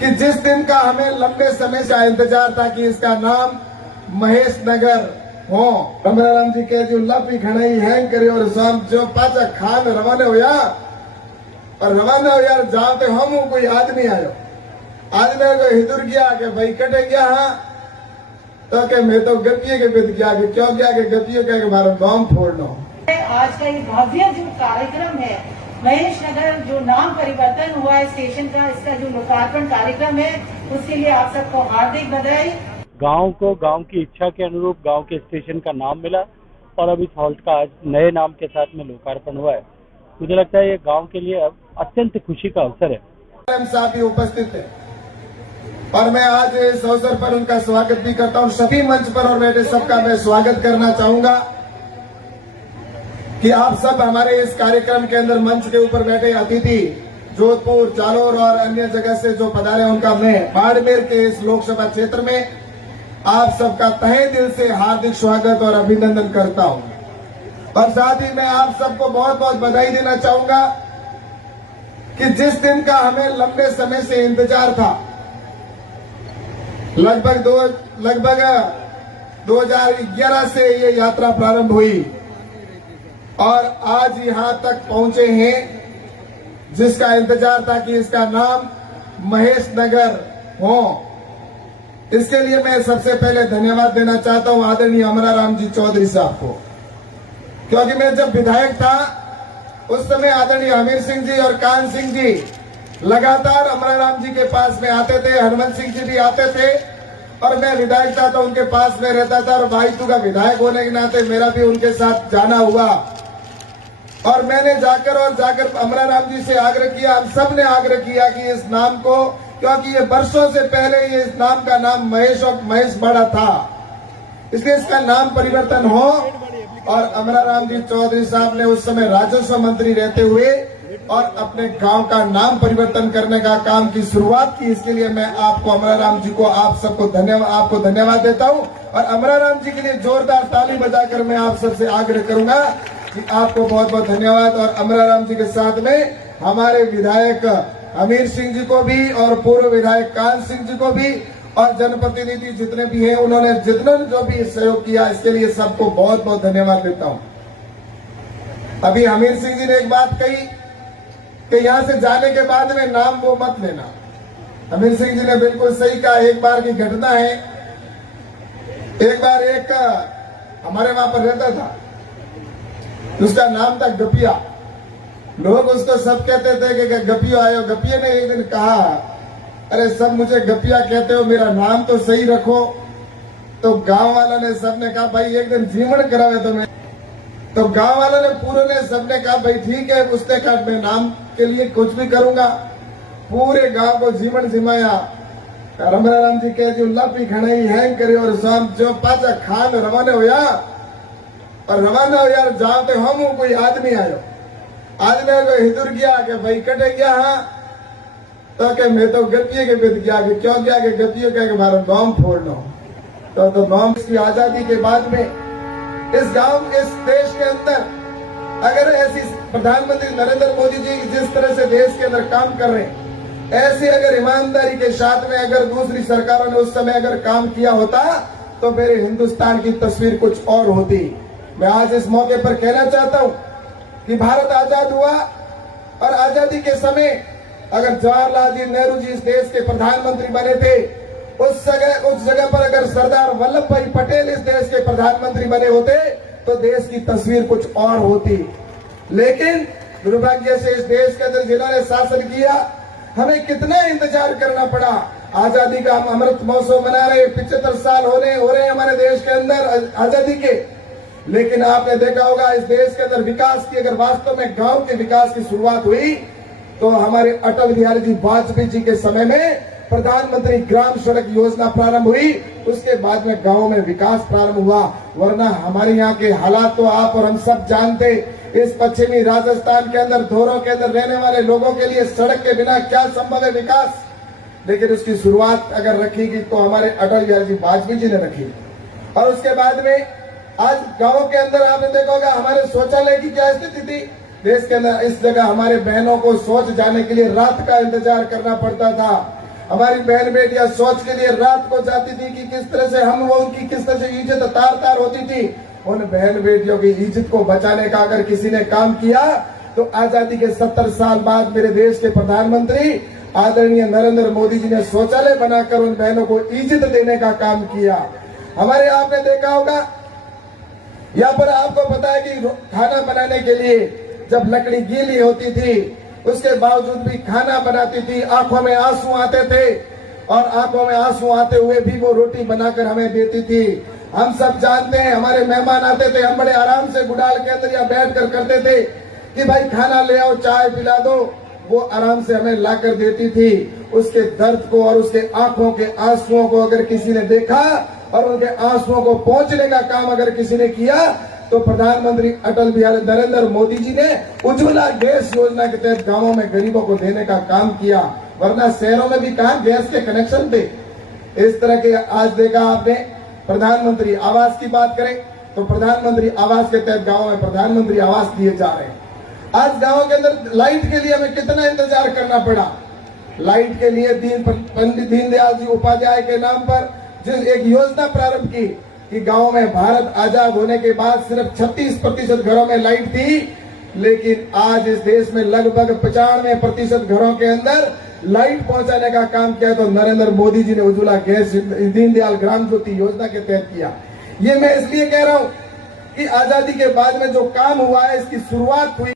कि जिस दिन का हमें लंबे समय से इंतजार था कि इसका नाम महेश नगर हो। कमराराम जी कह जो लापी खड़ाई हैंग करे और शाम जो पाचा खान रवाना होया और रवाना हो यार जाते हम कोई आदमी आयो आदमी को हिदुर गया कि भाई कटे गया हाँ तो के मैं तो गपिये के बिद गया कि क्यों गया कि गपियों क्या कि हमारा गांव फोड़ना। आज का ये भव्य जो कार्यक्रम है महेश नगर जो नाम परिवर्तन हुआ है स्टेशन का, इसका जो लोकार्पण कार्यक्रम है उसके लिए आप सबको हार्दिक बधाई। गांव को गांव की इच्छा के अनुरूप गांव के स्टेशन का नाम मिला और अब इस हॉल्ट का आज नए नाम के साथ में लोकार्पण हुआ है। मुझे लगता है ये गांव के लिए अब अत्यंत खुशी का अवसर है। साहब भी उपस्थित है और मैं आज इस अवसर पर उनका स्वागत भी करता हूं। सभी मंच पर और बैठे सबका मैं स्वागत करना चाहूंगा कि आप सब हमारे इस कार्यक्रम के अंदर मंच के ऊपर बैठे अतिथि जोधपुर, जालोर और अन्य जगह से जो पधारे उनका मैं बाड़मेर के इस लोकसभा क्षेत्र में आप सबका तहे दिल से हार्दिक स्वागत और अभिनंदन करता हूं। और साथ ही मैं आप सबको बहुत बहुत बधाई देना चाहूंगा कि जिस दिन का हमें लंबे समय से इंतजार था, लगभग 2011 से ये यात्रा प्रारंभ हुई और आज यहां तक पहुंचे हैं, जिसका इंतजार था कि इसका नाम महेश नगर हो। इसके लिए मैं सबसे पहले धन्यवाद देना चाहता हूं आदरणीय अमराराम जी चौधरी साहब को, क्योंकि मैं जब विधायक था उस समय आदरणीय हमीर सिंह जी और कान सिंह जी लगातार अमराराम जी के पास में आते थे, हनुमंत सिंह जी भी आते थे और मैं विधायक था तो उनके पास में रहता था और भाई तू का विधायक होने के नाते मेरा भी उनके साथ जाना हुआ और मैंने जाकर अमराराम जी से आग्रह किया, हम सब ने आग्रह किया कि इस नाम को, क्योंकि ये वर्षों से पहले ये इस नाम का नाम महेश और महेश बड़ा था, इसलिए इसका नाम परिवर्तन हो। और अमराराम जी चौधरी साहब ने उस समय राजस्व मंत्री रहते हुए और अपने गांव का नाम परिवर्तन करने का काम की शुरुआत की। इसके लिए मैं आपको अमराराम जी को आपको धन्यवाद देता हूं और अमराराम जी के लिए जोरदार ताली बजाकर मैं आप सबसे आग्रह करूंगा कि आपको बहुत बहुत धन्यवाद। और अमराराम जी के साथ में हमारे विधायक हमीर सिंह जी को भी और पूर्व विधायक कान सिंह जी को भी और जनप्रतिनिधि जितने भी हैं उन्होंने जितना जो भी सहयोग किया, इसके लिए सबको बहुत बहुत धन्यवाद देता हूं। अभी हमीर सिंह जी ने एक बात कही कि यहां से जाने के बाद में नाम वो मत लेना। हमीर सिंह जी ने बिल्कुल सही कहा। एक बार की घटना है, एक बार एक हमारे वहां पर रहता था, उसका नाम था गपिया। लोग उसको सब कहते थे कि गपिया आयो। गपिया ने एक दिन कहा, अरे सब मुझे गपिया कहते हो, मेरा नाम तो सही रखो। तो गांव वाला ने सबने कहा भाई एक दिन जीवन करावे तुम्हें। तो गांव वालों ने पूरे ने सबने कहा भाई ठीक है। उसने कहा मैं नाम के लिए कुछ भी करूंगा। पूरे गांव को जीवन जिमाया। अमराराम जी कह जो लापी खड़ाई हैंग करे और शाम जो पाचा खान रवाना होया और रवाना हो यार जाते हम कोई आदमी आयो आदमी को हिदुर गया कि भाई कटे गया हाँ तो के मैं तो गपिये के बिद गया कि क्यों गया कि गपियों क्या कि हमारा गांव फोड़ना हो। तो गांव की आजादी के बाद में इस देश के अंदर अगर ऐसी प्रधानमंत्री नरेंद्र मोदी जी जिस तरह से देश के अंदर काम कर रहे हैं, ऐसे अगर ईमानदारी के साथ में अगर दूसरी सरकारों ने उस समय अगर काम किया होता तो मेरे हिंदुस्तान की तस्वीर कुछ और होती। मैं आज इस मौके पर कहना चाहता हूं कि भारत आजाद हुआ और आजादी के समय अगर जवाहरलाल जी नेहरू जी इस देश के प्रधानमंत्री बने थे, उस जगह पर अगर सरदार वल्लभ भाई पटेल इस देश के प्रधानमंत्री बने होते तो देश की तस्वीर कुछ और होती। लेकिन दुर्भाग्य से इस देश के अंदर जिन्होंने शासन किया, हमें कितना इंतजार करना पड़ा। आजादी का हम अमृत महोत्सव मना रहे, 75 साल हो रहे हमारे देश के अंदर आजादी के। लेकिन आपने देखा होगा इस देश के अंदर विकास की, अगर वास्तव में गांव के विकास की शुरुआत हुई तो हमारे अटल बिहारी जी वाजपेयी जी के समय में प्रधानमंत्री ग्राम सड़क योजना प्रारंभ हुई, उसके बाद में गांव में विकास प्रारंभ हुआ। वरना हमारे यहाँ के हालात तो आप और हम सब जानते। इस पश्चिमी राजस्थान के अंदर धोरों के अंदर रहने वाले लोगों के लिए सड़क के बिना क्या संभव है विकास। लेकिन उसकी शुरुआत अगर रखी गई तो हमारे अटल बिहारी जी वाजपेयी जी ने रखी। और उसके बाद में आज गाँव के अंदर आपने देखा होगा हमारे शौचालय की क्या स्थिति थी। देश के अंदर इस जगह हमारे बहनों को शौच जाने के लिए रात का इंतजार करना पड़ता था। हमारी बहन बेटियां सोच के लिए रात को जाती थी कि किस तरह से हम वो उनकी किस तरह से इज्जत तार तार होती थी। उन बहन बेटियों की इज्जत को बचाने का अगर किसी ने काम किया तो आजादी के 70 साल बाद मेरे देश के प्रधानमंत्री आदरणीय नरेंद्र मोदी जी ने शौचालय बनाकर उन बहनों को इज्जत देने का काम किया। हमारे आपने देखा होगा, यहाँ पर आपको पता है कि खाना बनाने के लिए जब लकड़ी गीली होती थी उसके बावजूद भी खाना बनाती थी, आंखों में आंसू आते थे और आंखों में आंसू आते हुए भी वो रोटी बनाकर हमें देती थी। हम सब जानते हैं, हमारे मेहमान आते थे, हम बड़े आराम से गुडाल के अंदर या बैठ कर करते थे कि भाई खाना ले आओ, चाय पिला दो, वो आराम से हमें लाकर देती थी। उसके दर्द को और उसके आंखों के आंसुओं को अगर किसी ने देखा और उनके आंसुओं को पहुंचने का काम अगर किसी ने किया तो प्रधानमंत्री अटल बिहारी नरेंद्र मोदी जी ने उज्ज्वला गैस योजना के तहत गांवों में गरीबों को देने का काम किया, वरना शहरों में भी कहां गैस के कनेक्शन थे। इस तरह के आज देखा आपने प्रधानमंत्री आवास की बात करें तो प्रधानमंत्री आवास के तहत गांवों में प्रधानमंत्री आवास दिए जा रहे हैं। आज गांवों के अंदर लाइट के लिए हमें कितना इंतजार करना पड़ा। लाइट के लिए पंडित दीनदयाल जी उपाध्याय के नाम पर जिस एक योजना प्रारंभ की कि गांवों में भारत आजाद होने के बाद सिर्फ 36% घरों में लाइट थी, लेकिन आज इस देश में लगभग 95% घरों के अंदर लाइट पहुंचाने का काम किया तो नरेंद्र मोदी जी ने उज्ज्वला गैस दीनदयाल ग्राम ज्योति योजना के तहत किया। ये मैं इसलिए कह रहा हूं कि आजादी के बाद में जो काम हुआ है इसकी शुरुआत हुई